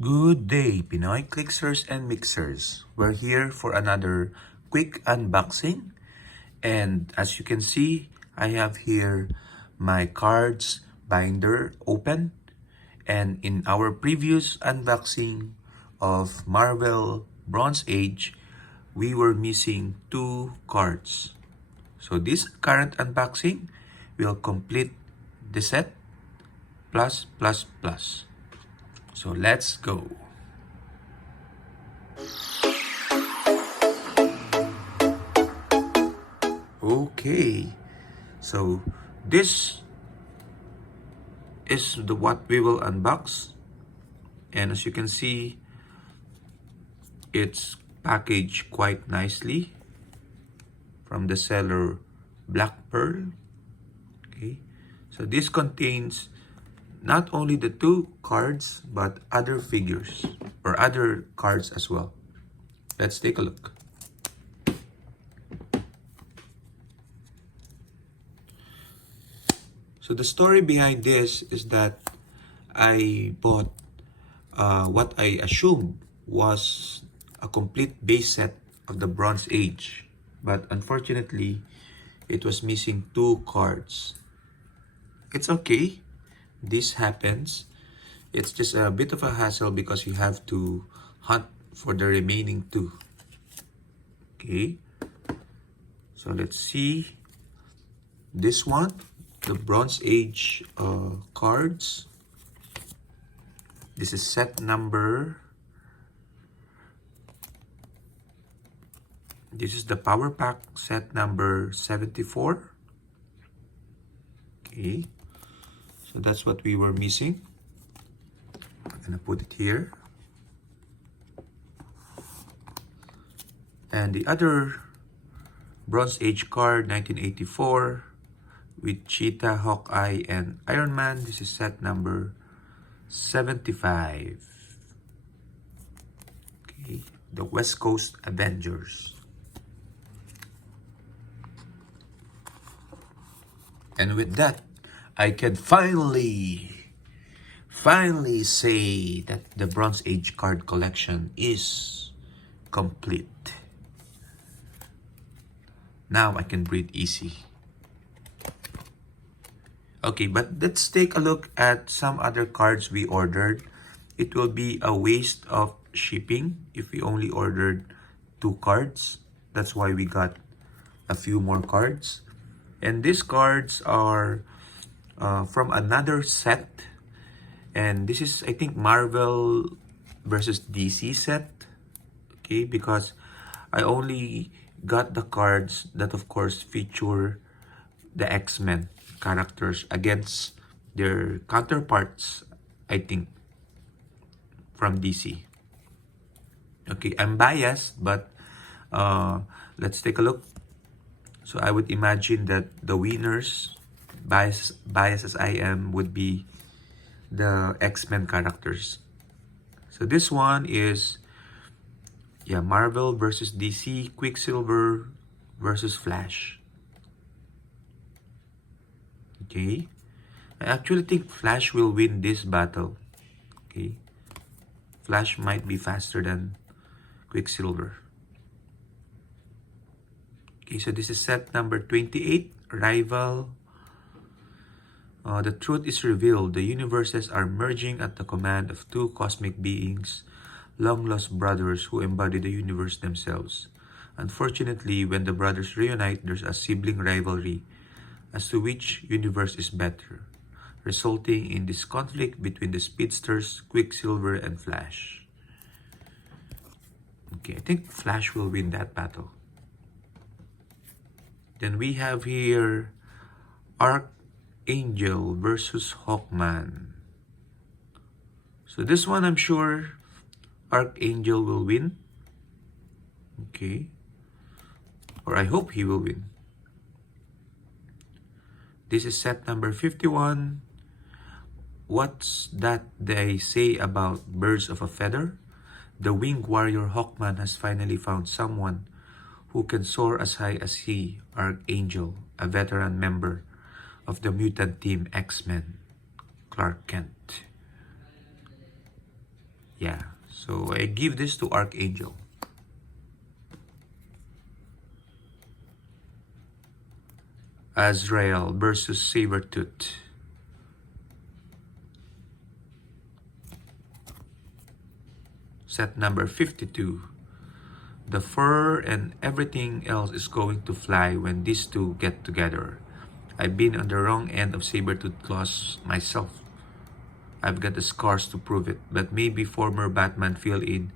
Good day, Pinoy Clicksers and Mixers. We're here for another quick unboxing. And as you can see, I have here my cards binder open. And in our previous unboxing of Marvel Bronze Age, we were missing 2 cards. So this current unboxing will complete the set plus plus plus. So let's go. Okay, so this is the what we will unbox, and as you can see, it's packaged quite nicely from the seller Black Pearl. Okay, so this contains not only the 2 cards but other figures or other cards as well. Let's take a look. So the story behind this is that I bought what I assumed was a complete base set of the Bronze Age, but unfortunately, it was missing 2 cards. It's okay. This happens. It's just a bit of a hassle because you have to hunt for the remaining 2. Okay. So let's see. This one, the Bronze Age cards. This is set number. This is the Power Pack set number 74. Okay. So that's what we were missing. I'm gonna put it here. And the other Bronze Age card, 1984, with Cheetah, Hawkeye, and Iron Man. This is set number 75. Okay, the West Coast Avengers. And with that, I can finally say that the Bronze Age card collection is complete. Now I can breathe easy. Okay, but let's take a look at some other cards we ordered. It will be a waste of shipping if we only ordered 2 cards. That's why we got a few more cards. And these cards are from another set. And this is, I think, Marvel versus DC set. Okay, because I only got the cards that, of course, feature the X-Men characters against their counterparts, I think, from DC. Okay, I'm biased, but let's take a look. So I would imagine that the winners, biased as I am, would be the X-Men characters. So this one is, yeah, Marvel versus DC, Quicksilver versus Flash. Okay, I actually think Flash will win this battle. Okay, Flash might be faster than Quicksilver. Okay, so this is set number 28, Rival. The truth is revealed. The universes are merging at the command of 2 cosmic beings, long-lost brothers who embody the universe themselves. Unfortunately, when the brothers reunite, there's a sibling rivalry as to which universe is better, resulting in this conflict between the speedsters, Quicksilver, and Flash. Okay, I think Flash will win that battle. Then we have here Archangel versus Hawkman. So this one, I'm sure Archangel will win. Okay. Or I hope he will win. This is set number 51. What's that they say about birds of a feather? The winged warrior Hawkman has finally found someone who can soar as high as he, Archangel, a veteran member of the mutant team X-Men, Clark Kent. Yeah, so I give this to Archangel. Azrael versus Sabertooth. Set number 52. The fur and everything else is going to fly when these two get together. I've been on the wrong end of Sabertooth claws myself. I've got the scars to prove it, but maybe former Batman fill-in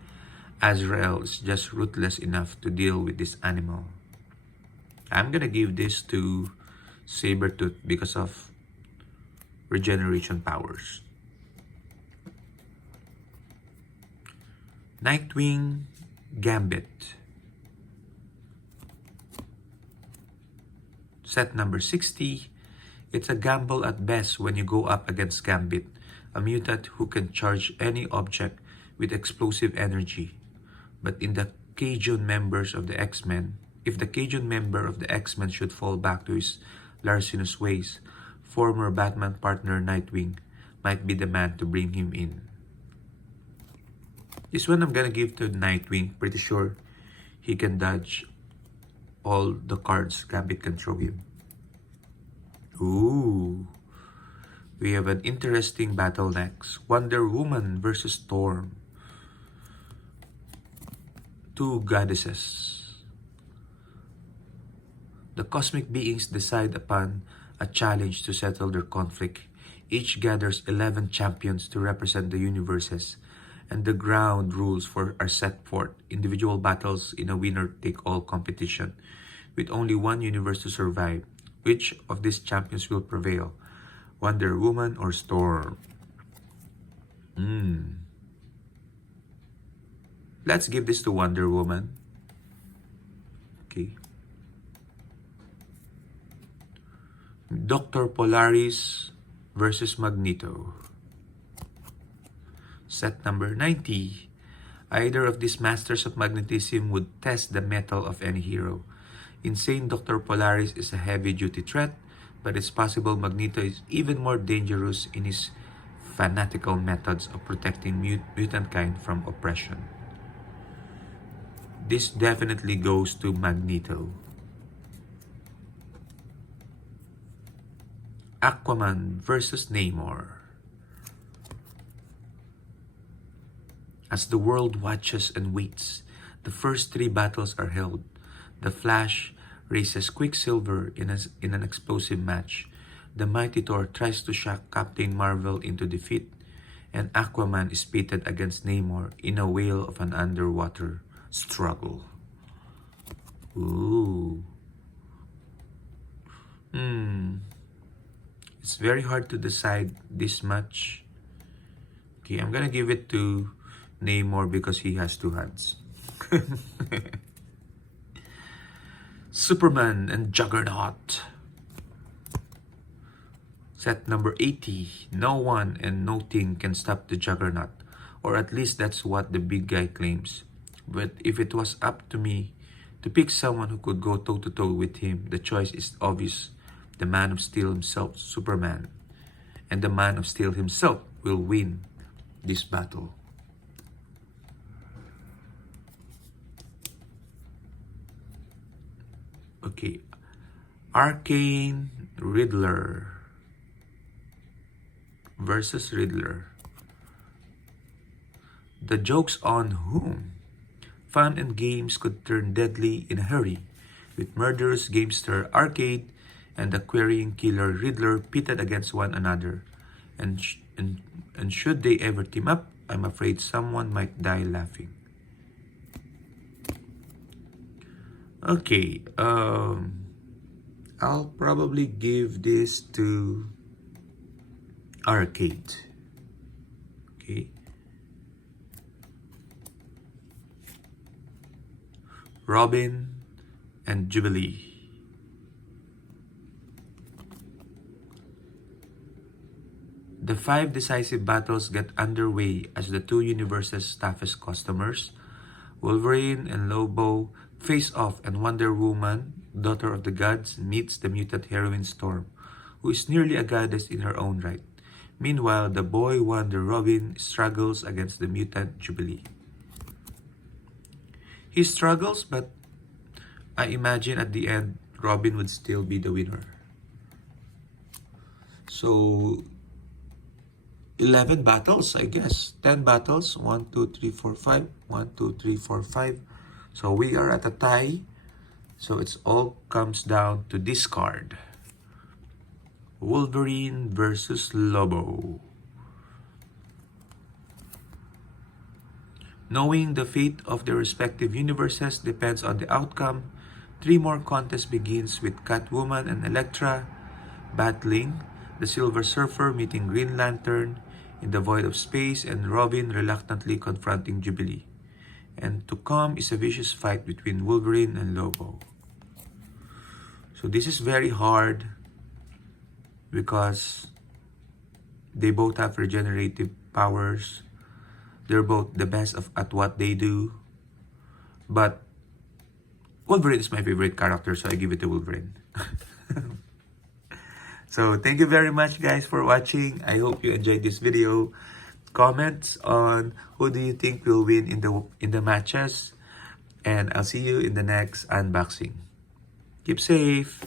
Azrael is just ruthless enough to deal with this animal. I'm gonna give this to Sabertooth because of regeneration powers. Nightwing Gambit. Set number 60. It's a gamble at best when you go up against Gambit, a mutant who can charge any object with explosive energy. But in the Cajun members of the X-Men, if the Cajun member of the X-Men should fall back to his larcenous ways, former Batman partner Nightwing might be the man to bring him in. This one I'm gonna give to Nightwing. Pretty sure he can dodge all the cards Gambit can throw him. Ooh. We have an interesting battle next. Wonder Woman versus Storm. Two goddesses. The cosmic beings decide upon a challenge to settle their conflict. Each gathers 11 champions to represent the universes, and the ground rules are set forth. Individual battles in a winner-take-all competition, with only one universe to survive. Which of these champions will prevail? Wonder Woman or Storm? Let's give this to Wonder Woman. Okay. Dr. Polaris versus Magneto. Set number 90. Either of these masters of magnetism would test the mettle of any hero. Insane Dr. Polaris is a heavy-duty threat, but it's possible Magneto is even more dangerous in his fanatical methods of protecting mutant kind from oppression. This definitely goes to Magneto. Aquaman versus Namor. As the world watches and waits, the first three battles are held. The Flash races Quicksilver in an explosive match. The Mighty Thor tries to shock Captain Marvel into defeat, and Aquaman is pitted against Namor in a whale of an underwater struggle. Ooh. It's very hard to decide this much. Okay, I'm gonna give it to Namor because he has two hands. Superman and Juggernaut. Set number 80. No one and no thing can stop the Juggernaut. Or at least that's what the big guy claims. But if it was up to me to pick someone who could go toe-to-toe with him, the choice is obvious. The Man of Steel himself, Superman. And the Man of Steel himself will win this battle. Okay. Arcane Riddler versus Riddler. The joke's on whom? Fun and games could turn deadly in a hurry, with murderous gamester Arcade and the querying killer Riddler pitted against one another. And should they ever team up, I'm afraid someone might die laughing. Okay, I'll probably give this to Arcade. Okay. Robin and Jubilee. The 5 decisive battles get underway as the two universes' toughest customers, Wolverine and Lobo, face off, and Wonder Woman, daughter of the gods, meets the mutant heroine Storm, who is nearly a goddess in her own right. Meanwhile, the boy Wonder Robin struggles against the mutant Jubilee. He struggles, but I imagine at the end, Robin would still be the winner. So, 11 battles, I guess. 10 battles. 1, 2, 3, 4, 5. 1, 2, 3, 4, 5. So, we are at a tie. So, it's all comes down to this card. Wolverine versus Lobo. Knowing the fate of their respective universes depends on the outcome. 3 more contests begins with Catwoman and Elektra battling, the Silver Surfer meeting Green Lantern in the void of space, and Robin reluctantly confronting Jubilee. And to come is a vicious fight between Wolverine and Lobo. So this is very hard because they both have regenerative powers. They're both the best at what they do. But Wolverine is my favorite character, so I give it to Wolverine. So thank you very much, guys, for watching. I hope you enjoyed this video. Comments on who do you think will win in the matches, and I'll see you in the next unboxing. Keep safe.